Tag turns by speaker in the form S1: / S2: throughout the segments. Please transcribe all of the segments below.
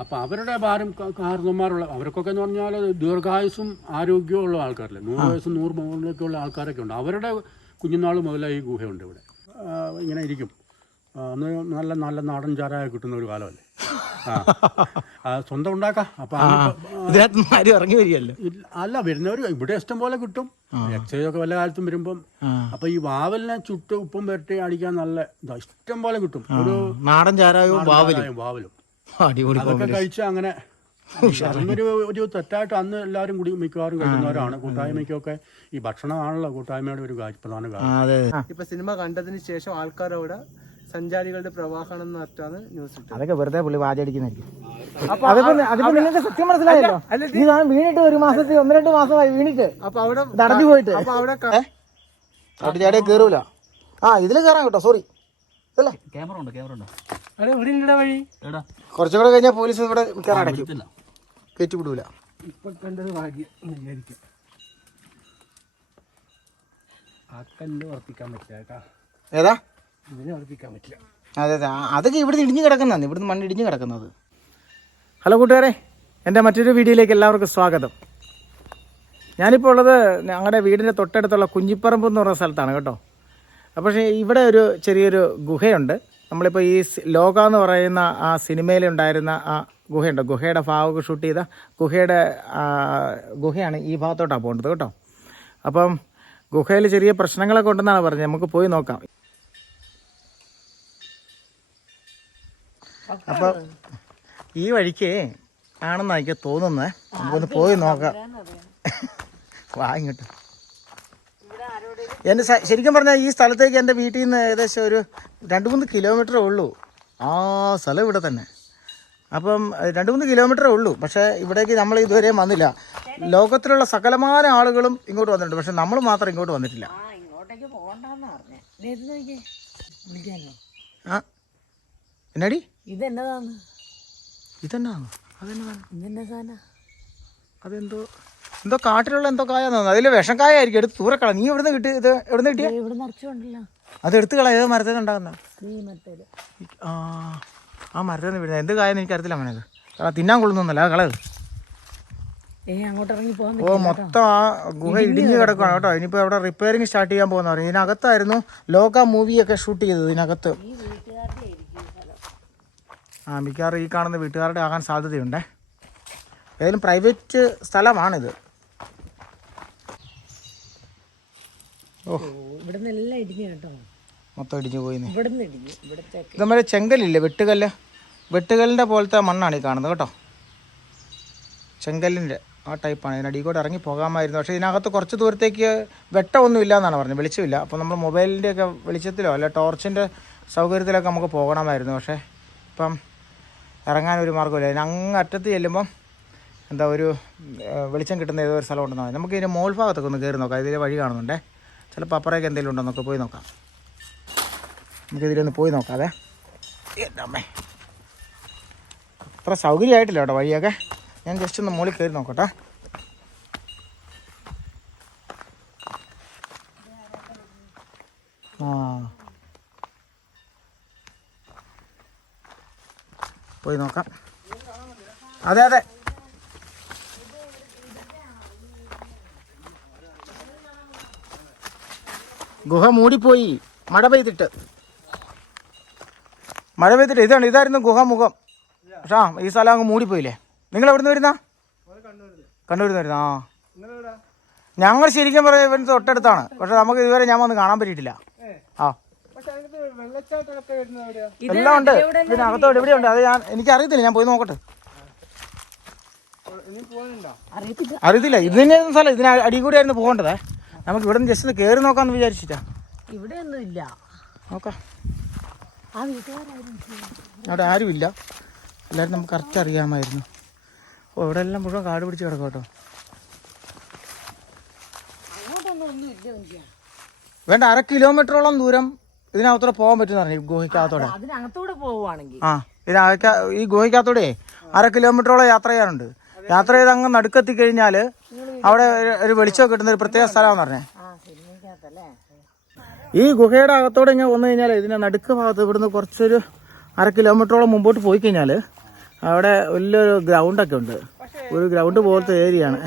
S1: അപ്പോൾ അവരുടെ ഭാരം കാരണന്മാരുള്ള അവർക്കൊക്കെ എന്ന് പറഞ്ഞാൽ ദീർഘായുസും ആരോഗ്യവും ഉള്ള ആൾക്കാരല്ലേ? നൂറ് വയസ്സും നൂറ് മുകളിലൊക്കെ ഉള്ള ആൾക്കാരൊക്കെ ഉണ്ട്. അവരുടെ കുഞ്ഞുനാൾ മുതലേ ഈ ഗുഹയുണ്ട് ഇവിടെ. ഇങ്ങനെ ഇരിക്കും. അന്ന് നല്ല നല്ല നാടൻ ചാരായ കിട്ടുന്ന ഒരു കാലമല്ലേ? ആ. സ്വന്തം ഉണ്ടാക്കാം. അപ്പം
S2: ആരും ഇറങ്ങി വരികയല്ലോ?
S1: അല്ല വരുന്നവർ ഇവിടെ ഇഷ്ടം പോലെ കിട്ടും. എക്സൈസ് ഒക്കെ വല്ല കാലത്തും വരുമ്പം. അപ്പൊ ഈ വാവലിനെ ചുട്ട് ഉപ്പും പുരട്ടി അടിക്കാൻ നല്ല ഇഷ്ടം പോലെ കിട്ടും. ഒരു
S2: നാടൻ ചാരായവും
S1: വാവലും. വാവലും.
S2: അടിപൊളി
S1: അതൊക്കെ കഴിച്ച് അങ്ങനെ അന്നൊരു ഒരു തെറ്റായിട്ട് അന്ന് എല്ലാവരും കൂടി മിക്കവാറും കഴിക്കുന്നവരാണ് കൂട്ടായ്മയ്ക്കൊക്കെ ഈ ഭക്ഷണമാണല്ലോ കൂട്ടായ്മയുടെ ഒരു പ്രധാന
S2: ആ,
S1: കാര്യം.
S3: ഇപ്പൊ സിനിമ കണ്ടതിന് ശേഷം ആൾക്കാരോട് സഞ്ചാരികളുടെ പ്രവാഹനം എന്ന് പറഞ്ഞാണ് ന്യൂസ് ഇട്ടത്.
S2: അതൊക്കെ വെറുതെ പുള്ളി വാചടിക്കുന്നതായിരിക്കും. അതിപ്പോ അതിപ്പോ നിങ്ങൾക്ക് സത്യം മനസ്സിലായല്ലോ? ഈ സാധനം വീണിട്ട് ഒരു മാസത്തിൽ ഒന്ന് രണ്ട് മാസമായി വീണിട്ട്.
S3: അപ്പൊ അവിടെ
S2: നടന്നു പോയിട്ട്.
S3: അപ്പൊ അവിടെ
S2: കേറൂല. ആ ഇതിൽ കയറാൻ കേട്ടോ സോറി അല്ലേ?
S4: ക്യാമറ ഉണ്ടോ ക്യാമറ ഉണ്ടോ.
S3: അതെ ഇവിടെ ഇല്ലടാ വഴി?
S4: എടാ.
S2: കുറച്ചും കൂടെ കഴിഞ്ഞാൽ പോലീസ് ഇവിടെ കയറാൻ അടയ്ക്കും. കയറ്റി വിടൂല
S3: ഇപ്പൊ കണ്ടത് ഭാഗ്യം എന്ന് വിചാരിക്കാം. ആ കല്ല് ഉറപ്പിക്കാൻ പറ്റില്ല കേട്ടാ.
S2: ഏതാ?
S3: ഇതിനെ ഉറപ്പിക്കാൻ പറ്റില്ല.
S2: അതെ അതെ. ആ, അതൊക്കെ ഇവിടുന്ന് ഇടിഞ്ഞു കിടക്കുന്നതാണ്. ഇവിടുന്ന് മണ്ണ് ഇടിഞ്ഞു കിടക്കുന്നത്. ഹലോ കൂട്ടുകാരെ എന്റെ മറ്റൊരു വീഡിയോയിലേക്ക് എല്ലാവർക്കും സ്വാഗതം. ഞാനിപ്പോൾ ഉള്ളത് ഞങ്ങളുടെ വീടിന്റെ തൊട്ടടുത്തുള്ള കുഞ്ഞിപ്പറമ്പ് എന്ന് പറയുന്ന സ്ഥലത്താണ് കേട്ടോ. അപ്പോൾ പക്ഷേ ഇവിടെ ഒരു ചെറിയൊരു ഗുഹയുണ്ട്. നമ്മളിപ്പോൾ ഈ ലോക എന്ന് പറയുന്ന ആ സിനിമയിലുണ്ടായിരുന്ന ആ ഗുഹയുണ്ട്. ഗുഹയുടെ ഭാഗമൊക്കെ ഷൂട്ട് ചെയ്ത ഗുഹയുടെ ആ, ഗുഹയാണ് ഈ ഭാഗത്തോട്ടാണ് പോകേണ്ടത് കേട്ടോ. അപ്പം ഗുഹയിൽ ചെറിയ പ്രശ്നങ്ങളൊക്കെ ഉണ്ടെന്നാണ് പറഞ്ഞത്. നമുക്ക് പോയി നോക്കാം. അപ്പൊ ഈ വഴിക്ക് ആണെന്നായിരിക്കും എനിക്ക് തോന്നുന്നത് നമുക്കൊന്ന് പോയി നോക്കാം. വാ ഇങ്ങോട്ട്. എന്റെ ശരിക്കും പറഞ്ഞാൽ ഈ സ്ഥലത്തേക്ക് എന്റെ വീട്ടിൽ നിന്ന് ഏകദേശം ഒരു രണ്ട് മൂന്ന് കിലോമീറ്ററേ ഉള്ളൂ. ആ സ്ഥലം ഇവിടെ തന്നെ. അപ്പം രണ്ട് മൂന്ന് കിലോമീറ്ററേ ഉള്ളൂ. പക്ഷേ ഇവിടേക്ക് നമ്മൾ ഇതുവരെ വന്നില്ല. ലോകത്തിലുള്ള സകലമായ ആളുകളും ഇങ്ങോട്ട് വന്നിട്ടുണ്ട്. പക്ഷെ നമ്മൾ മാത്രം ഇങ്ങോട്ട് വന്നിട്ടില്ല.
S5: ആ
S2: എന്നാടി?
S5: ഇതെന്നതാണ്
S2: ഇതെന്നാണ്
S5: സാധന?
S2: അതെന്തോ? എന്തോ കാട്ടിലുള്ള എന്തോ കായ അതിൽ വിഷം കായ ആയിരിക്കും എടുത്ത് ദൂരക്കള നീ എവിടുന്ന് കിട്ടി ഇത്? എവിടുന്ന് കിട്ടിയ? അത് എടുത്ത് കള ഏത് മരത്തിൽ ഉണ്ടാകുന്ന ആ ആ മരത്തിൽ നിന്ന് വീഴുന്നത്. എന്ത് കായെന്ന് എനിക്കറിയത്തില്ല മനത് കള തിന്നാൻ കൊള്ളുന്നൊന്നല്ല കളത് ഓ മൊത്തം ആ ഗുഹ ഇടിഞ്ഞ് കിടക്കുകയാണ് കേട്ടോ. ഇനിയിപ്പോൾ അവിടെ റിപ്പയറിങ് സ്റ്റാർട്ട് ചെയ്യാൻ പോകുന്ന പറഞ്ഞു ഇതിനകത്തായിരുന്നു ലോക മൂവിയൊക്കെ ഷൂട്ട് ചെയ്തത് ഇതിനകത്ത്. ആ മിക്കവാറും ഈ കാണുന്ന വീട്ടുകാരുടെ ആകാൻ സാധ്യതയുണ്ടേ. ഏതായാലും പ്രൈവറ്റ് സ്ഥലമാണിത്. ഓ.
S5: ഇവിടെ നിന്ന് എല്ലാം ഇടിഞ്ഞു കേട്ടോ.
S2: മൊത്തം ഇടിഞ്ഞു പോയിന്ന്.
S5: ഇടിഞ്ഞു
S2: നമ്മുടെ വെട്ടുകല്ല്? വെട്ടുകല്ലിന്റെ പോലത്തെ മണ്ണാണ് ഈ കാണുന്നത് കേട്ടോ. ചെങ്കല്ലിന്റെ ആ ടൈപ്പാണ്. ഇതിനടിയിൽ കൂടെ ഇറങ്ങി പോകാമായിരുന്നു. പക്ഷേ ഇതിനകത്ത് കുറച്ച് ദൂരത്തേക്ക് വെട്ടമൊന്നുമില്ല എന്നാണ് പറഞ്ഞത്. വെളിച്ചമില്ല. അപ്പോൾ നമ്മൾ മൊബൈലിന്റെയൊക്കെ വെളിച്ചത്തിലോ അല്ല ടോർച്ചിന്റെ സൗകര്യത്തിലൊക്കെ നമുക്ക് പോകണമായിരുന്നു. പക്ഷേ ഇപ്പം ഇറങ്ങാൻ ഒരു മാർഗമില്ല. അങ്ങ് അറ്റത്ത് ചെല്ലുമ്പം എന്താ ഒരു വെളിച്ചം കിട്ടുന്ന ഏതോ ഒരു സ്ഥലം ഉണ്ടെന്നാണ്. നമുക്ക് ഇതിന്റെ മോൾ ഭാഗത്തൊക്കെ ഒന്ന് കയറി നോക്കാം. ഇതിൽ വഴി കാണുന്നുണ്ടേ. ചിലപ്പോൾ അപ്പുറമൊക്കെ എന്തെങ്കിലും ഉണ്ടോ നമുക്ക് പോയി നോക്കാം. നമുക്ക് ഇതിലൊന്ന് പോയി എന്റെ അമ്മേ അത്ര സൗകര്യമായിട്ടില്ല കേട്ടോ വഴിയൊക്കെ. ഞാൻ ജസ്റ്റ് ഒന്ന് മുകളിൽ കയറി നോക്കട്ടെ. ആ. പോയി നോക്കാം. അതെ അതെ. ഗുഹ മൂടിപ്പോയി. മഴ പെയ്തിട്ട്. മഴ പെയ്തിട്ട് ഇതാണ് ഇതായിരുന്നു ഗുഹമുഖം. പക്ഷേ ആ ഈ സ്ഥലം അങ്ങ് മൂടിപ്പോയില്ലേ? നിങ്ങൾ എവിടെ നിന്ന് വരുന്ന? കണ്ണൂരിൽ നിന്ന് വരുന്ന. ആ. ഞങ്ങൾ ശരിക്കും പറയാം ഇവൻ തൊട്ടടുത്താണ്. പക്ഷെ നമുക്ക് ഇതുവരെ ഞാൻ വന്ന് കാണാൻ പറ്റിയിട്ടില്ല. ആ.
S3: പക്ഷെ ഉണ്ട്. പിന്നെ വരുന്നത് എവിടെ
S2: എല്ലാം ഉണ്ട് ഇതിനകത്തോട് ഉണ്ട്. അത് ഞാൻ എനിക്ക് അറിയത്തില്ല ഞാൻ പോയി നോക്കട്ടെ.
S3: ഇനി പോകാനുണ്ടോ
S5: അറിയത്തില്ല.
S2: ഇത് തന്നെയായിരുന്നു സ്ഥലം. ഇതിന് അടി കൂടി ആയിരുന്നു പോകേണ്ടത്. നമുക്ക് ഇവിടെ നിന്ന് ജസ്റ്റ് ഒന്ന് കയറി നോക്കാന്ന് വിചാരിച്ചിട്ടാ.
S5: ഇവിടെ ഒന്നും ഇല്ല
S2: നോക്കാം.
S5: ആ വീട്ടുകാരായിരുന്നു
S2: അവിടെ ആരുമില്ല. എല്ലാവരും നമുക്ക് കറക്റ്റ് അറിയാമായിരുന്നു. ഓ ഇവിടെ എല്ലാം മുഴുവൻ കാട് പിടിച്ച് കിടക്കും കേട്ടോ വേണ്ട അര കിലോമീറ്ററോളം ദൂരം ഇതിനകത്തൂടെ പോകാൻ പറ്റുന്ന പറഞ്ഞു ഗുഹയ്ക്കകത്തോടെ.
S5: അതിനകത്തൂടെ പോവുകയാണെങ്കിൽ
S2: ആ ഇതിനകത്ത് ഈ ഗുഹയ്ക്കകത്തൂടെ അര കിലോമീറ്ററോളം യാത്ര ചെയ്യാറുണ്ട് യാത്ര ചെയ്ത് അങ്ങ് നടുക്കെത്തി കഴിഞ്ഞാൽ അവിടെ ഒരു- വെളിച്ചം കിട്ടുന്ന ഒരു പ്രത്യേക സ്ഥലമാണെന്ന് പറഞ്ഞേ. ഈ ഗുഹയുടെ അകത്തോടെ ഇങ്ങനെ വന്നു കഴിഞ്ഞാൽ ഇതിന്റെ നടുക്ക് ഭാഗത്ത് ഇവിടുന്ന് കുറച്ചൊരു അര കിലോമീറ്ററോളം മുമ്പോട്ട് പോയി കഴിഞ്ഞാൽ അവിടെ വലിയൊരു ഗ്രൗണ്ടൊക്കെ ഉണ്ട്. ഒരു ഗ്രൗണ്ട് പോലത്തെ ഏരിയ ആണ്.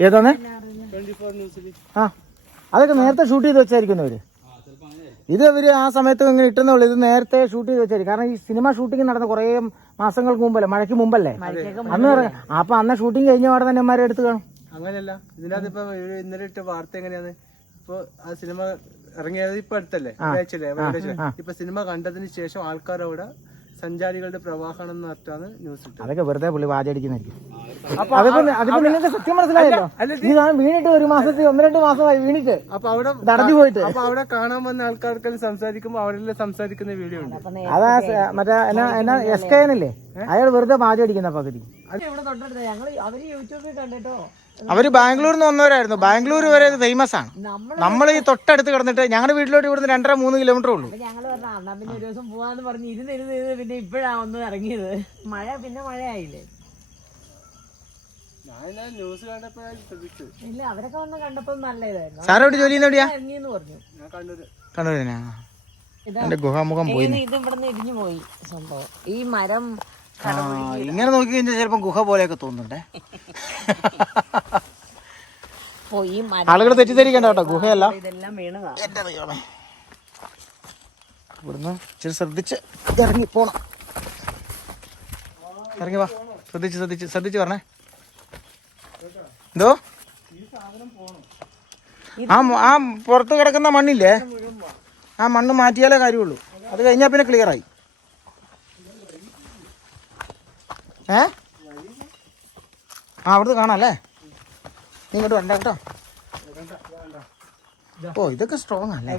S2: ഏതാണ്? ആ അതൊക്കെ നേരത്തെ ഷൂട്ട് ചെയ്ത് വെച്ചായിരിക്കും ഇവർ. ഇത് അവർ ആ സമയത്ത് ഇങ്ങനെ ഇട്ടുന്നുള്ളൂ ഇത് നേരത്തെ ഷൂട്ട് ചെയ്ത് വെച്ചാൽ കാരണം ഈ സിനിമ ഷൂട്ടിംഗ് നടന്ന കുറേ മാസങ്ങൾക്ക് മുമ്പല്ലേ? മഴയ്ക്ക് മുമ്പല്ലേ? അന്ന് അപ്പൊ അന്ന് ഷൂട്ടിംഗ് കഴിഞ്ഞ പാടെ തന്നെ അമ്മമാരെ എടുത്ത് കാണും.
S3: അങ്ങനെയല്ല. ഇതിനകത്ത് ഇപ്പൊ ഇന്നലെ ഇട്ട വാർത്ത എങ്ങനെയാണ്? ഇപ്പൊ ആ സിനിമ ഇറങ്ങിയത് ഇപ്പൊ അടുത്തല്ലേ? ഇപ്പൊ സിനിമ കണ്ടതിന് ശേഷം ആൾക്കാർ അവിടെ സഞ്ചാരികളുടെ പ്രവാഹനം നടത്താണ് ന്യൂസ് ഇട്ടത്.
S2: അതൊക്കെ വെറുതെ പുള്ളി വാചടിക്കുന്നതായിരിക്കും. അതിപ്പോ അതിപ്പോ നിങ്ങൾക്ക് സത്യം മനസ്സിലായല്ലോ. ഇത് ഞാൻ വീണിട്ട് ഒരു മാസത്തിൽ ഒന്ന് രണ്ട് മാസമായി വീണിട്ട്
S3: അപ്പൊ അവിടെ
S2: നടന്നു അടഞ്ഞു പോയിട്ട്.
S3: അപ്പൊ അവിടെ കാണാൻ വന്ന ആൾക്കാർക്ക് സംസാരിക്കുമ്പോ അവരെല്ലാം സംസാരിക്കുന്ന വീഡിയോ ഉണ്ട്.
S2: അതാ മറ്റേ എന്നാ എന്നാ എസ് കെ അല്ലേ അയാൾ വെറുതെ വാചടിക്കുന്ന പകുതി.
S5: ഞങ്ങൾ അവർ യൂട്യൂബിൽ കണ്ടിട്ടോ.
S2: അവർ ബാംഗ്ലൂരിൽ നിന്ന് വന്നവരായിരുന്നു. ബാംഗ്ലൂർ വരെ ഇത് ഫേമസ് ആണ്. നമ്മൾ ഈ തൊട്ടടുത്ത് കിടന്നിട്ട് ഞങ്ങളുടെ വീട്ടിലോട്ട് ഇവിടുന്ന് രണ്ടര മൂന്ന് കിലോമീറ്റർ ഉള്ളൂ.
S5: ഞങ്ങൾ ഞങ്ങൾ പറഞ്ഞ പിന്നെ ഒരു ദിവസം പോവാന്ന് പറഞ്ഞ് ഇരുന്ന് ഇരുന്ന് ഇരുന്ന് പിന്നെ ഇപ്പോഴാണ് ഒന്ന് ഇറങ്ങിയത്. മഴ പിന്നെ മഴയായില്ലേ? ഇല്ല അവരൊക്കെ വന്ന് കണ്ടപ്പോ നല്ല ഇതായിരുന്നു
S2: സാറോട്ട് ജോലി
S5: ഇറങ്ങിയെന്ന് പറഞ്ഞു.
S2: എന്റെ ഗുഹാമുഖം പോയി.
S5: ഇത് ഇത് ഇവിടുന്ന് ഇടിഞ്ഞു പോയി സംഭവം. ഈ മരം
S2: ആ, ഇങ്ങനെ നോക്കി കഴിഞ്ഞാൽ ചിലപ്പോ ഗുഹ പോലെയൊക്കെ തോന്നുന്നുണ്ടേ. ആളുകൾ തെറ്റിദ്ധരിക്കണ്ട കേട്ടോ ഗുഹയല്ല. എന്റെ ദൈവമേ. ഇവിടുന്ന് ഇച്ചിരി ശ്രദ്ധിച്ച് ഇറങ്ങി പോണം. ഇറങ്ങി വാ. ശ്രദ്ധിച്ച് ശ്രദ്ധിച്ച് ശ്രദ്ധിച്ച് പറഞ്ഞേ. എന്തോ? ആ ആ പുറത്ത് കിടക്കുന്ന മണ്ണില്ലേ? ആ മണ്ണ് മാറ്റിയാലേ കാര്യമുള്ളൂ. അത് കഴിഞ്ഞാൽ പിന്നെ ക്ലിയറായി ആയി. ഏ? ആ അവിടുന്ന് കാണാം അല്ലേ നീ ഇങ്ങോട്ട് വരണ്ട കേട്ടോ. ഓ ഇതൊക്കെ സ്ട്രോങ് അല്ലേ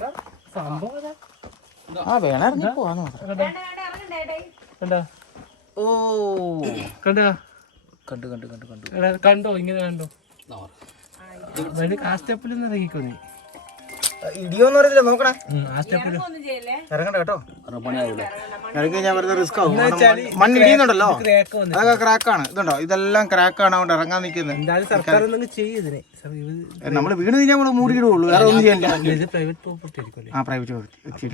S2: ആ വേണമായിരുന്നു പോവാന്ന് മാത്രം. ഓ.
S3: കണ്ടോ?
S2: കണ്ടു കണ്ടു കണ്ടു കണ്ടു.
S3: കണ്ടോ? ഇങ്ങനെ കണ്ടോ? ആ ഇറങ്ങിക്കോ നീ.
S2: ഇടിയോന്ന് പറയത്തില്ല നോക്കണേ.
S3: ആ സ്റ്റെപ്പിൽ
S2: ഇറങ്ങണ്ട കേട്ടോ. ഇറങ്ങി ഞാൻ വെറുതെ റിസ്ക് ആവും. മണ്ണ് ഇടിയുന്നുണ്ടല്ലോ. അതൊക്കെ ക്രാക്കാണ് ഇതുണ്ടോ? ഇതെല്ലാം ക്രാക്കാണ് അവിടെ ഇറങ്ങാൻ നിൽക്കുന്നത് നമ്മൾ വീട് കഴിഞ്ഞാൽ നമ്മൾ മൂടിയിടുള്ളൂ വേറെ ഒന്നും ചെയ്യണ്ട. ആ പ്രൈവറ്റ്
S3: പ്രോപ്പർട്ടി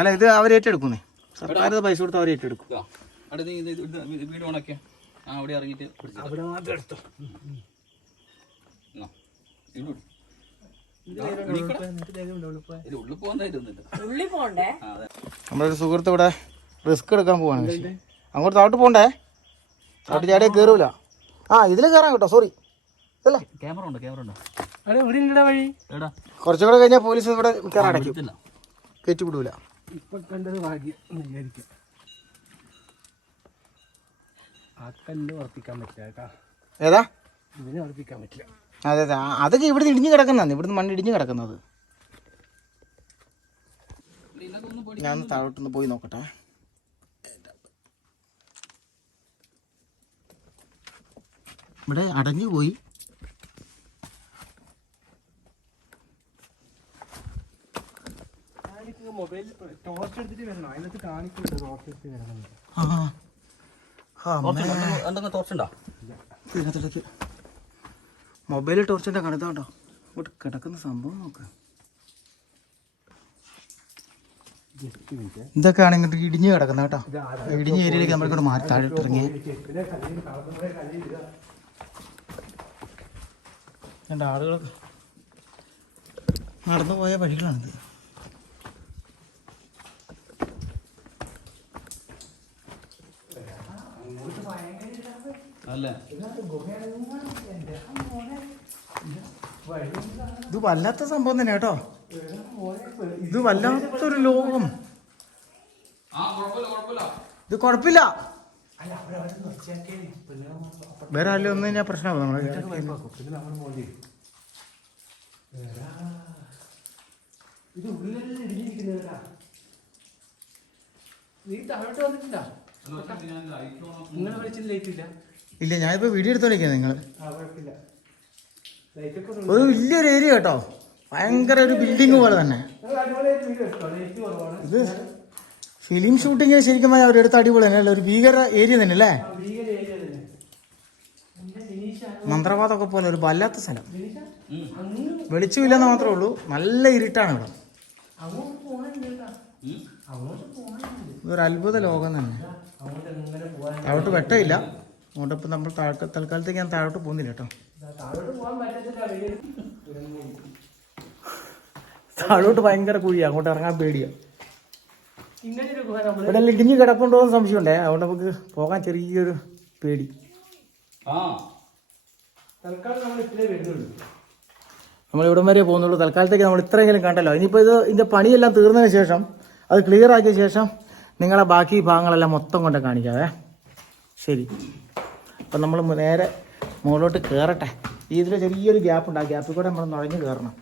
S2: അല്ല ഇത് അവർ ഏറ്റെടുക്കുന്നേ. സർക്കാർ പൈസ കൊടുത്ത് അവർ ഏറ്റെടുക്കും.
S4: വീട് ഉണക്കിയ അവിടെ ഇറങ്ങിയിട്ട് പിടിച്ചോ.
S3: അവിടെ മാത്രം എടുത്തോ.
S4: ഇവിടെ
S2: നമ്മളൊരു സുഹൃത്ത് ഇവിടെ റിസ്ക് എടുക്കാൻ പോവാണ് അങ്ങോട്ട് താഴോട്ട് പോണ്ടേ? താഴോട്ട് ചാടിയാൽ കയറൂല ആ ഇതിൽ കേറാൻ കേട്ടോ സോറി ഇതല്ലേ?
S4: ക്യാമറ ഉണ്ടോ ക്യാമറ ഉണ്ടോ?
S3: വഴി.
S2: കുറച്ചും കൂടെ കഴിഞ്ഞാൽ പോലീസ് ഇവിടെ കയറാൻ അടയ്ക്കും. കയറ്റി വിടൂല
S3: ഇപ്പൊ കണ്ടത് ഭാഗ്യം എന്ന് വിചാരിക്കാം. ആ കല്ല് ഉറപ്പിക്കാൻ പറ്റില്ല കേട്ടാ.
S2: ഏതാ?
S3: ഇതിനെ ഉറപ്പിക്കാൻ പറ്റില്ല.
S2: അതെ അതെ. അതൊക്കെ ഇവിടുന്ന് ഇടിഞ്ഞു കിടക്കുന്നതാണ്. ഇവിടുന്ന് മണ്ണ് ഇടിഞ്ഞു കിടക്കുന്നത്. ഞാൻ താഴോട്ടൊന്ന് പോയി നോക്കട്ടെ. ഇവിടെ അടഞ്ഞു പോയി.
S3: മൊബൈൽ ടോർച്ച്
S2: മൊബൈൽ ടോർച്ചിന്റെ കണുതാണ്ടോ ഇവിടെ കിടക്കുന്ന സംഭവം നോക്ക്. ഇതൊക്കെയാണ് ഇങ്ങോട്ട് ഇടിഞ്ഞ് കിടക്കുന്നത് കേട്ടോ. ഇടിഞ്ഞ ഏരിയയിലേക്ക് നമ്മളിങ്ങോട്ട് മാറി താഴോട്ട് ഇറങ്ങി ആളുകൾ നടന്നു പോയ വഴികളാണിത്.
S4: അല്ലേ?
S2: ഇത് വല്ലാത്ത സംഭവം തന്നെ കേട്ടോ. ഇത് വല്ലാത്തൊരു ലോകം. ഇത് കുഴപ്പമില്ല. വേറെ ആരും ഒന്നും ഞാൻ പ്രശ്നമാകും നമ്മളെ
S3: നീ താഴോട്ട് വന്നിട്ടില്ല. ഇങ്ങനെ വിളിച്ചിട്ട് ലൈറ്റില്ല.
S2: ഇല്ല ഞാനിപ്പോ വീഡിയോ എടുത്തോളിക്കാം നിങ്ങൾ ഒരു വലിയൊരു ഏരിയ കേട്ടോ. ഭയങ്കര ഒരു ബിൽഡിംഗ് പോലെ തന്നെ. ഇത് ഫിലിം ഷൂട്ടിങ്ങിന് ശരിക്കും പറഞ്ഞാൽ അവരെടുത്ത് അടിപൊളി തന്നെ അല്ലേ ഒരു ഭീകര ഏരിയ തന്നെ അല്ലേ
S3: ഭീകര ഏരിയ തന്നെ.
S2: മന്ത്രവാദമൊക്കെ പോലെ ഒരു വല്ലാത്ത സ്ഥലം. വെളിച്ചമില്ലെന്ന് മാത്രമേ ഉള്ളൂ. നല്ല ഇരുട്ടാണ് ഇവിടെ. ഇതൊരു അത്ഭുത ലോകം തന്നെ. അവിടെ വെട്ടമില്ല. അതുകൊണ്ടിപ്പോൾ നമ്മൾ താഴോട്ട് തൽക്കാലത്തേക്ക് ഞാൻ താഴോട്ട് പോകുന്നില്ല കേട്ടോ. താഴോട്ട് ഭയങ്കര കുഴിയാ അങ്ങോട്ട് ഇറങ്ങാൻ പേടിയാ. ഇവിടെ ഇടിഞ്ഞ് കിടപ്പുണ്ടോ എന്ന് സംശയമുണ്ടേ അതുകൊണ്ട് നമുക്ക് പോകാൻ ചെറിയൊരു പേടി.
S4: ആ.
S3: തൽക്കാലം നമ്മൾ ഇത്രേ വരുന്നുള്ളൂ.
S2: നമ്മൾ ഇവിടം വരെ പോകുന്നുള്ളൂ. തൽക്കാലത്തേക്ക് നമ്മൾ ഇത്രയെങ്കിലും കണ്ടല്ലോ. ഇനിയിപ്പോൾ ഇത് ഇതിന്റെ പണിയെല്ലാം തീർന്നതിന് ശേഷം അത് ക്ലിയർ ആക്കിയ ശേഷം നിങ്ങളെ ബാക്കി ഭാഗങ്ങളെല്ലാം മൊത്തം കൊണ്ട് കാണിക്കാവേ. ശരി. അപ്പം നമ്മൾ നേരെ മുകളിലോട്ട് കയറട്ടെ ഈ ഇതിൽ ചെറിയൊരു ഗ്യാപ്പ് ഉണ്ട്. ആ ഗ്യാപ്പിൽ കൂടെ നമ്മൾ നുഴഞ്ഞ് കയറണം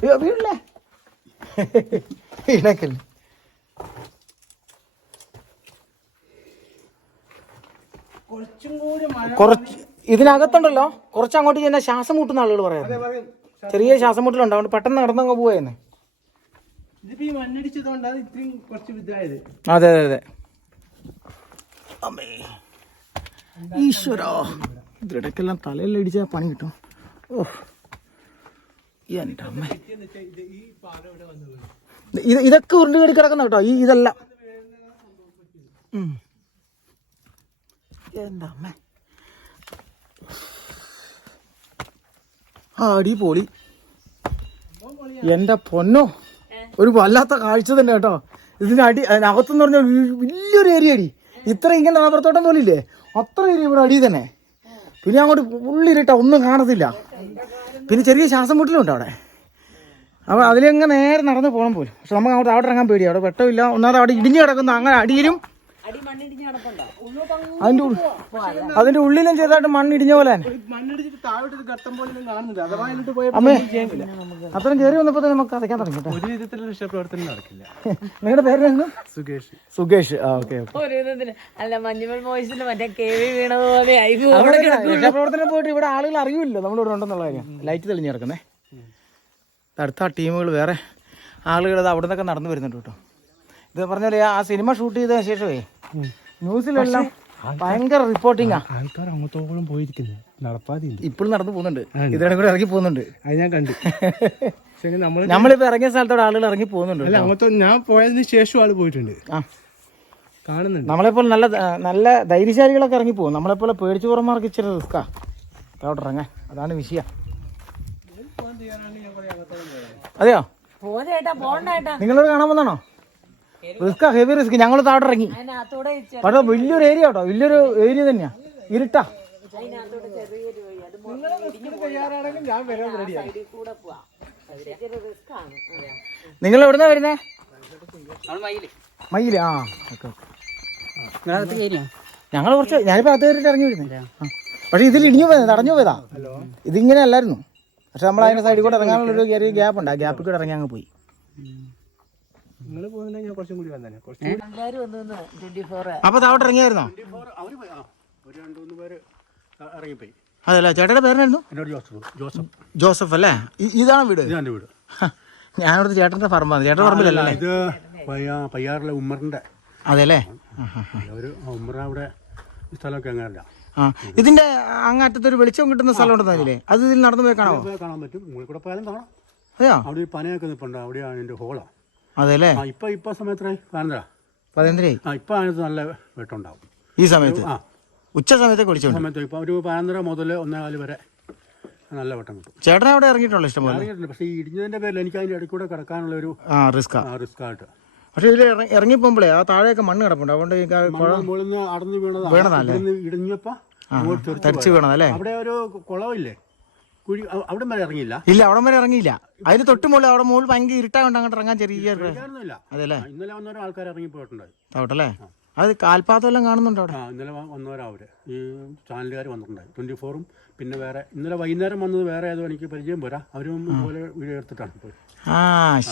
S2: അയ്യോ വീടില്ലേ വീണക്കല്ലേ?
S3: കുറച്ചും കൂടി
S2: കുറച്ച് ഇതിനകത്തുണ്ടല്ലോ. കുറച്ച് അങ്ങോട്ട് ചെന്നാൽ ശ്വാസം മുട്ടുന്ന ആളുകൾ
S3: പറയും.
S2: ചെറിയ ശ്വാസം മുട്ടലുണ്ട് അതുകൊണ്ട് പെട്ടെന്ന് നടന്നങ്ങ്
S3: പോവായിരുന്നു.
S2: അതെ അതെ അതെ അമ്മേ. ഈശ്വരോ. ഇതിടക്കെല്ലാം തലയെല്ലാം ഇടിച്ച പണി കിട്ടും. ഓ. എന്റെ അമ്മ. ഇത് ഇതൊക്കെ ഉരുണ്ട് കയറി കിടക്കുന്ന കേട്ടോ ഈ ഇതെല്ലാം. എന്താ എന്റെ അമ്മ. ആടി അടിപൊളി എന്റെ പൊന്നോ? ഒരു വല്ലാത്ത കാഴ്ച തന്നെ കേട്ടോ. ഇതിന് അടി അതിനകത്തെന്ന് പറഞ്ഞാൽ വലിയൊരു ഏരിയ അടി ഇത്ര ഇങ്ങനെ റബ്ബർത്തോട്ടം പോലെ ഇല്ലേ അത്ര ഏരിയ ഇവിടെ അടി തന്നെ. പിന്നെ അങ്ങോട്ട് ഉള്ളിരിട്ട ഒന്നും കാണത്തില്ല. പിന്നെ ചെറിയ ശ്വാസം മുട്ടലുണ്ട് അവിടെ. അപ്പോൾ അതിലങ്ങ് നേരെ നടന്ന് പോകണം പോലും. പക്ഷെ നമുക്ക് അങ്ങോട്ട് അവിടെ ഇറങ്ങാൻ പേടിയാണ് അവിടെ വെട്ടമില്ല. ഒന്നാമത് അവിടെ ഇടിഞ്ഞു കിടക്കുന്ന. അങ്ങനെ അടിയിലും
S5: അടി
S2: അതിന്റെ അതിന്റെ ഉള്ളിലും ചെറുതായിട്ട് മണ്ണിടിഞ്ഞ പോലെ അമ്മേ. അത്രയും കയറി വന്നപ്പോ തന്നെ നമുക്ക് കഥയ്ക്കാൻ തുടങ്ങി
S3: ഒരു വിധത്തിലുള്ള രക്ഷാപ്രവർത്തനം നടക്കില്ല.
S2: നിങ്ങളുടെ പേരായിരുന്നു
S3: സുകേഷ്.
S2: സുകേഷ്. ആ ഓക്കെ ഓക്കെ.
S5: ഒരു വിധത്തിന് അല്ല മഞ്ഞുമൽ മോയിസിൽ മറ്റേ കേവി വീണതുപോലെ ആയി അവിടെ.
S2: രക്ഷാപ്രവർത്തനം പോയിട്ട് ഇവിടെ ആളുകൾ അറിയില്ല നമ്മൾ ഇവിടെ ഉണ്ടെന്നുള്ള കാര്യം. ലൈറ്റ് തെളിഞ്ഞു കിടക്കുന്നേ. അടുത്ത ടീമുകൾ വേറെ ആളുകൾ അത് അവിടെ നിന്നൊക്കെ നടന്നു വരുന്നുണ്ട് കേട്ടോ. ഇത് പറഞ്ഞ പോലെ ആ സിനിമ ഷൂട്ട് ചെയ്തതിന് ശേഷമേ ന്യൂസിലെല്ലാം ഭയങ്കര റിപ്പോർട്ടിങ്ങാ
S3: ആൾക്കാർ അങ്ങോട്ടോളം പോയിരിക്കുന്നത് നടപ്പാതി
S2: ഇപ്പോഴും നടന്നു പോകുന്നുണ്ട്. ഇതിനെ കൂടെ ഇറങ്ങി പോകുന്നുണ്ട്.
S3: അത് ഞാൻ കണ്ടു.
S2: നമ്മളിപ്പോ ഇറങ്ങിയ സ്ഥലത്തോടെ ആളുകൾ ഇറങ്ങി പോകുന്നുണ്ട്
S3: അല്ല അങ്ങോട്ട് ഞാൻ പോയതിന് ശേഷം ആൾ പോയിട്ടുണ്ട്.
S2: ആ.
S3: കാണുന്നുണ്ട്.
S2: നമ്മളെപ്പോലെ നല്ല നല്ല ധൈര്യശാലികളൊക്കെ ഇറങ്ങി പോകും. നമ്മളെപ്പോലെ പേടിച്ചു പുറമാർക്ക് ഇച്ചിരി റിസ്ക്കാ അതോട്ട് ഇറങ്ങാൻ. അതാണ് വിഷയം. അതെയോ? നിങ്ങളോട് കാണാൻ വന്നാണോ? റിസ്ക്കാ ഹെവി റിസ്ക് ഞങ്ങൾ താഴെ ഇറങ്ങി പക്ഷെ വലിയൊരു ഏരിയ കേട്ടോ. വലിയൊരു ഏരിയ തന്നെയാ. ഇരുട്ടാ.
S5: അത് റിസ്ക് അതെ.
S2: നിങ്ങൾ എവിടുന്നാ വരുന്നേ? മയിൽ. ആ ഓക്കെ ഞങ്ങൾ കുറച്ച് ഞാനിപ്പോ അകത്ത് കയറിയിട്ട് ഇറങ്ങി വരുന്നേ. ആ. പക്ഷെ ഇതിൽ ഇടിഞ്ഞു പോയത് തടഞ്ഞു പോയതാ. ഇതിങ്ങനെ അല്ലായിരുന്നു. പക്ഷെ നമ്മൾ അതിന്റെ സൈഡിൽ കൂടെ ഇറങ്ങാനുള്ള ഒരു ചെറിയ ഗ്യാപ്പ് ഉണ്ട്. ആ ഗ്യാപ്പിൽ കൂടെ ഇറങ്ങി അങ്ങ് പോയി.
S3: നിങ്ങൾ പോകുന്നുണ്ടെങ്കിൽ ഞാൻ കുറച്ചും കൂടി വന്നേ കുറച്ച്
S2: അപ്പൊ താവട്ട് ഇറങ്ങിയായിരുന്നോ?
S1: ആ ഒരു രണ്ട് മൂന്ന് പേര് ആ, ഇറങ്ങിപ്പോയി.
S2: അതല്ല ചേട്ടയുടെ പേരായിരുന്നു
S1: എന്നോട് ജോസഫ്. ജോസഫ്.
S2: ജോസഫ് അല്ലേ? ഇ- ഇതാണ് വീട്?
S1: ഇതാണ് എന്റെ വീട്.
S2: ഞാനിവിടെ ചേട്ടന്റെ പറമ്പാണ് ചേട്ടന്റെ പറമ്പിലല്ലേ?
S1: ഇത് പയ്യ പയ്യാറിലെ ഉമ്മറിന്റെ
S2: അതെല്ലേ
S1: ഒരു ഉമ്മറ അവിടെ ഈ സ്ഥലമൊക്കെ അങ്ങനല്ല
S2: ആ ഇതിന്റെ അങ്ങറ്റത്ത് ഒരു വെളിച്ചം കിട്ടുന്ന സ്ഥലം ഉണ്ടെന്നില്ലേ അത് ഇതിൽ നടന്നു പോയി കാണാമോ
S1: കാണാൻ പറ്റും. മുകളിൽ കൂടെ പോയാലും കാണാം.
S2: അതെയോ?
S1: അവിടെ ഒരു പനയൊക്കെ നിൽപ്പുണ്ട് അവിടെയാണ് എന്റെ ഹോളാണ്
S2: അതെല്ലേ?
S1: ഇപ്പൊ ഇപ്പൊ സമയത്ത്
S2: പതിനൊന്നര.
S1: ആ ഇപ്പം അതിനകത്ത് നല്ല വെട്ടുണ്ടാവും
S2: ഈ സമയത്ത്?
S1: ആ.
S2: ഉച്ച സമയത്ത് കുടിച്ചു
S1: സമയത്ത് ഇപ്പൊ ഒരു പതിനൊന്നര മുതൽ ഒന്നേകാൽ വരെ നല്ല വെട്ടം കിട്ടും.
S2: ചേട്ടൻ അവിടെ ഇറങ്ങിയിട്ടുള്ള ഇഷ്ടം
S1: ഇറങ്ങിയിട്ടുണ്ട്. പക്ഷേ ഈ ഇടിഞ്ഞതിന്റെ പേരിൽ എനിക്ക് അതിന്റെ ഇടയ്ക്ക് കൂടെ കിടക്കാനുള്ള ഒരു
S2: ആ റിസ്ക്കാ.
S1: റിസ്ക് ആയിട്ട്
S2: പക്ഷെ ഇതിൽ ഇറങ്ങി പോകുമ്പോഴേ ആ താഴെയൊക്കെ മണ്ണ് കിടപ്പുണ്ട്. അതുകൊണ്ട്
S1: അടഞ്ഞു വീണതാണ് ഇടിഞ്ഞപ്പോ തെറിച്ച്
S2: തരിച്ചു വീണത് അല്ലേ?
S1: അവിടെ ഒരു കുളമില്ലേ? കുഴി അവിടെ വരെ ഇറങ്ങിയില്ല?
S2: ഇല്ല അവിടെ വരെ ഇറങ്ങിയില്ല. അതിന് തൊട്ട് മുകളിൽ അവിടെ മുകളിൽ ഭയങ്കര ഇരുട്ടായോണ്ട് അങ്ങോട്ട് ഇറങ്ങാൻ ചെറിയ അതെല്ലേ?
S1: ഇന്നലെ വന്നോരോ ആൾക്കാർ ഇറങ്ങി
S2: താവട്ടല്ലേ അത് കാൽപാദം എല്ലാം കാണുന്നുണ്ടോ അവിടെ?
S1: ഇന്നലെ വന്നവരാ അവർ. ഈ ചാനലുകാർ വന്നിട്ടുണ്ടായി. ട്വന്റി ഫോറും പിന്നെ വേറെ ഇന്നലെ വൈകുന്നേരം വന്നത് വേറെ ഏതോ എനിക്ക് പരിചയം പോരാ. അവരും ഇതുപോലെ വീഡിയോ എടുത്തിട്ടാണ് പോയി.
S2: ആ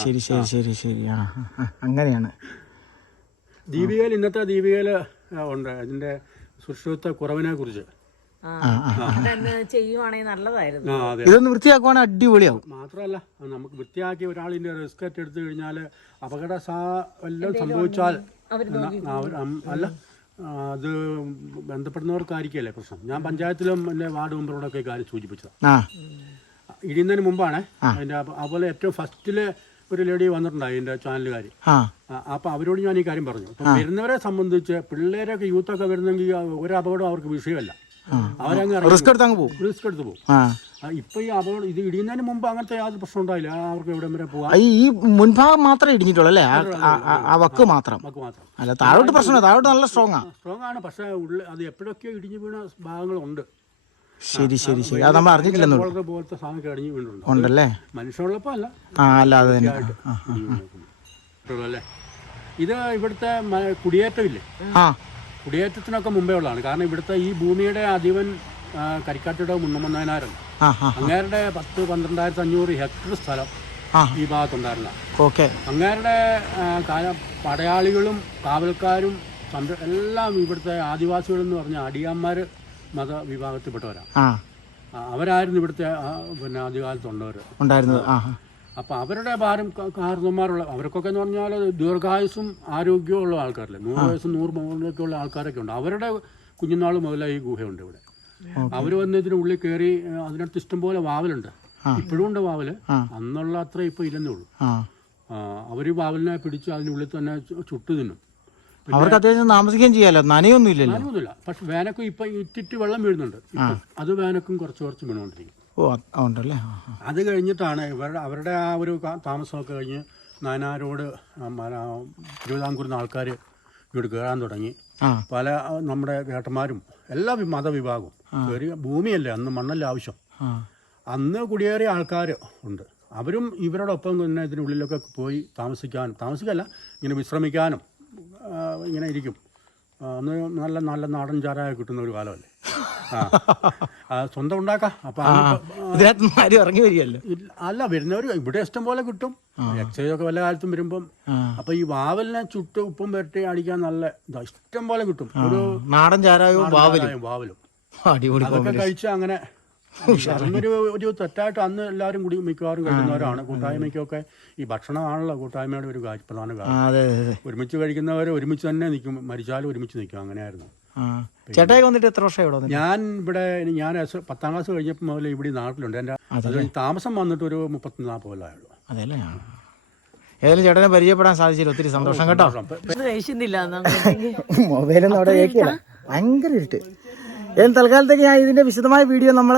S2: ശരി ശരി ശരി ശരി. ആ അങ്ങനെയാണ്.
S1: ദീപികയിൽ ഇന്നത്തെ ദീപികയിൽ ഉണ്ട്. അതിന്റെ സുരക്ഷിതത്വ കുറവിനെ കുറിച്ച്.
S5: ചെയ്യുവാണെങ്കിൽ നല്ലതായിരുന്നു.
S2: ഇതൊന്ന് വൃത്തിയാക്കുവാണെങ്കിൽ അടിപൊളിയാവും.
S1: മാത്രമല്ല നമുക്ക് വൃത്തിയാക്കി ഒരാളിന്റെ റിസ്ക് എടുത്തു കഴിഞ്ഞാൽ അപകട സാ വല്ലതും സംഭവിച്ചാൽ അല്ല അത് ബന്ധപ്പെടുന്നവർക്കായിരിക്കല്ലേ പ്രശ്നം? ഞാൻ പഞ്ചായത്തിലും എന്റെ വാർഡ് മെമ്പറോടൊക്കെ കാര്യം സൂചിപ്പിച്ചതാണ്.
S2: ആ.
S1: ഇടിയുന്നതിന് മുമ്പാണ് അതിന്റെ അതുപോലെ ഏറ്റവും ഫസ്റ്റിൽ ഒരു ലേഡി വന്നിട്ടുണ്ടായി എന്റെ ചാനലുകാർ
S2: ആ.
S1: അപ്പോൾ അവരോട് ഞാൻ ഈ കാര്യം പറഞ്ഞു. അപ്പം വരുന്നവരെ സംബന്ധിച്ച് പിള്ളേരൊക്കെ യൂത്തൊക്കെ വരുന്നെങ്കിൽ ഒരു അപകടം അവർക്ക് വിഷയമല്ല. അവരങ്ങ്
S2: റിസ്ക് എടുത്ത് അങ്ങ് പോകും.
S1: റിസ്ക് എടുത്ത് പോകും. ഇപ്പൊ ഈ അപകടം ഇത് ഇടിയുന്നതിന് മുമ്പ് അങ്ങനത്തെ യാതൊരു പ്രശ്നം ഉണ്ടായില്ല. അവർക്ക് എവിടെ വരെ പോവാം
S2: ഈ മുൻഭാഗം മാത്രമേ ഇടിഞ്ഞിട്ടുള്ളൂ അല്ലേ? ആ- വക്ക് മാത്രം.
S1: നമുക്ക് മാത്രം.
S2: അല്ല താഴോട്ട് പ്രശ്നമില്ല. താഴോട്ട് നല്ല സ്ട്രോങ് ആ.
S1: സ്ട്രോങ് ആണ്. പക്ഷെ ഉള്ളിൽ അത് എപ്പോഴൊക്കെ ഇടിഞ്ഞു വീണ ഭാഗങ്ങളുണ്ട്.
S2: ശരി ശരി ശരി. അത് നമ്മൾ അറിഞ്ഞിട്ടില്ലെന്നു
S1: പോലത്തെ പോലത്തെ സാധനം ഇടിഞ്ഞു വീണിട്ടുണ്ട്
S2: ഉണ്ടല്ലേ?
S1: മനുഷ്യനുള്ളപ്പോ അല്ല.
S2: ആ അല്ലാതെ തന്നെ. ആ, ആ,
S1: ഇടിഞ്ഞു അല്ലേ ഇത് ഇവിടുത്തെ മ- കുടിയേറ്റമില്ലേ
S2: ആ.
S1: കുടിയേറ്റത്തിനൊക്കെ മുമ്പേ ഉള്ളതാണ്. കാരണം ഇവിടുത്തെ ഈ ഭൂമിയുടെ അധിപൻ കരിക്കാട്ടിയുടെ
S2: ആ
S1: അങ്ങേരുടെ പത്ത് പന്ത്രണ്ടായിരത്തി അഞ്ഞൂറ് ഹെക്ടർ സ്ഥലം ഈ ഭാഗത്തുണ്ടായിരുന്ന.
S2: ഓക്കെ.
S1: അങ്ങേരുടെ കാല പടയാളികളും കാവൽക്കാരും എല്ലാം ഇവിടുത്തെ ആദിവാസികളെന്ന് പറഞ്ഞ അടിയാന്മാർ മതവിഭാഗത്തിൽപ്പെട്ടവരാണ് വിഭാഗത്തിൽപ്പെട്ടവരാണ് അവരായിരുന്നു ഇവിടുത്തെ പിന്നെ ആദ്യകാലത്തുള്ളവർ
S2: ഉണ്ടായിരുന്നത്.
S1: അപ്പോൾ അവരുടെ ഭാരം കാരണന്മാരുള്ള അവർക്കൊക്കെ എന്ന് പറഞ്ഞാൽ ദീർഘായുസും ആരോഗ്യവും ഉള്ള ആൾക്കാരല്ലേ? നൂറ് വയസ്സും നൂറ് മുകളിലൊക്കെ ഉള്ള ആൾക്കാരൊക്കെ ഉണ്ട്. അവരുടെ കുഞ്ഞുനാൾ മുതലേ ഈ ഗുഹയുണ്ട് ഇവിടെ. അവർ വന്ന് ഇതിന് ഉള്ളിൽ കയറി അതിനടുത്ത് അതിനകത്ത് ഇഷ്ടംപോലെ വാവലുണ്ട്. ഇപ്പോഴും ഉണ്ട് വാവൽ. അന്നുള്ള അത്ര ഇപ്പോൾ ഇല്ലെന്നേ ഉള്ളൂ. അവർ വാവലിനെ പിടിച്ച് അതിനുള്ളിൽ തന്നെ ചുട്ടു തിന്നും.
S2: അവർക്ക് അത്യാവശ്യം താമസിക്കുകയും ചെയ്യാലോ? നനയൊന്നും ഇല്ലല്ലോ.
S1: നനയൊന്നുമില്ല. പക്ഷെ വേനക്കും ഇപ്പം ഇറ്റിറ്റ് വെള്ളം വീഴുന്നുണ്ട്. ഇപ്പം അത് വേനക്കും കുറച്ച് കുറച്ച് വീണുകൊണ്ടിരിക്കും
S2: ഓ ഉണ്ടല്ലേ.
S1: അത് കഴിഞ്ഞിട്ടാണ് ഇവരുടെ അവരുടെ ആ ഒരു താമസമൊക്കെ കഴിഞ്ഞ് നാനാരോട് തിരുവിതാംകൂറിൽ ആൾക്കാർ ഇവിടെ കയറാൻ തുടങ്ങി. പല നമ്മുടെ വേട്ടന്മാരും എല്ലാ മതവിഭാഗവും കയറി ഭൂമിയല്ലേ അന്ന് മണ്ണല്ല ആവശ്യം. അന്ന് കുടിയേറിയ ആൾക്കാർ ഉണ്ട്. അവരും ഇവരോടൊപ്പം തന്നെ ഇതിനുള്ളിലൊക്കെ പോയി താമസിക്കാനും താമസിക്കല്ല ഇങ്ങനെ വിശ്രമിക്കാനും ഇങ്ങനെ ഇരിക്കും. അന്ന് നല്ല നല്ല നാടൻ ചാരായ കിട്ടുന്ന ഒരു കാലമല്ലേ? ആ. സ്വന്തം ഉണ്ടാക്കാം. അപ്പം
S2: ഇതിനകത്ത് ആരും ഇറങ്ങി വരികയല്ലോ?
S1: അല്ല വരുന്നവർ ഇവിടെ ഇഷ്ടം പോലെ കിട്ടും. എക്സൈസ് ഒക്കെ വല്ല കാലത്തും വരുമ്പം. അപ്പൊ ഈ വാവലിനെ ചുട്ട് ഉപ്പും പെരട്ടി അടിക്കാൻ നല്ല ഇഷ്ടം പോലെ കിട്ടും. ഒരു
S2: നാടൻ ചാരായവും
S1: വാവലും.
S2: അടിപൊളി
S1: അതൊക്കെ കഴിച്ച് അങ്ങനെ അന്നൊരു ഒരു തെറ്റായിട്ട് അന്ന് എല്ലാവരും കൂടി മിക്കവാറും കഴിക്കുന്നവരാണ് കൂട്ടായ്മയ്ക്കൊക്കെ ഈ ഭക്ഷണമാണല്ലോ കൂട്ടായ്മയുടെ ഒരു പ്രധാന കാര്യം ഒരുമിച്ച് കഴിക്കുന്നവർ ഒരുമിച്ച് തന്നെ നിൽക്കും. മരിച്ചാലും ഒരുമിച്ച് നിൽക്കും. അങ്ങനെയായിരുന്നു.
S2: ആ. ചേട്ടായി വന്നിട്ട് എത്ര വർഷം ഇവിടെ
S1: ഞാൻ ഇവിടെ ഞാൻ പത്താം ക്ലാസ് കഴിഞ്ഞപ്പോൾ മുതൽ ഇവിടെ നാട്ടിലുണ്ട്. എന്റെ അത് താമസം വന്നിട്ട് ഒരു മുപ്പത്തി നാൽപ്പത് കൊല്ലമായുള്ളൂ
S2: അതെല്ലേ. ഏതായാലും ചേട്ടനെ പരിചയപ്പെടാൻ സാധിച്ചില്ല. ഒത്തിരി സന്തോഷം കേട്ടോ. മൊബൈലൊന്നും അവിടെ ഭയങ്കര ഇരുട്ട്. ഏതായാലും തൽക്കാലത്തേക്ക് ഞാൻ ഇതിന്റെ വിശദമായ വീഡിയോ നമ്മൾ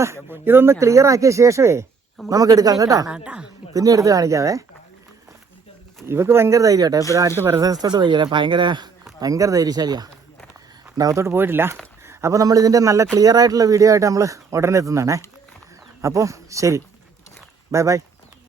S2: ഇതൊന്ന് ക്ലിയർ ആക്കിയ ശേഷമേ നമുക്ക് എടുക്കാം കേട്ടോ. പിന്നെ എടുത്ത് കാണിക്കാവേ. ഇവക്ക് ഭയങ്കര ധൈര്യം കേട്ടോ. ഇപ്പൊ അടുത്ത് പരിസരത്തോട്ട് വരികയല്ലേ ഭയങ്കര ഭയങ്കര ധൈര്യശാലിയാ. അകത്തോട്ട് പോയിട്ടില്ല. അപ്പോൾ നമ്മൾ ഇതിന്റെ നല്ല ക്ലിയർ ആയിട്ടുള്ള വീഡിയോ ആയിട്ട് നമ്മൾ ഉടനെ എത്തുന്നതാണേ. അപ്പോൾ ശരി. Bye bye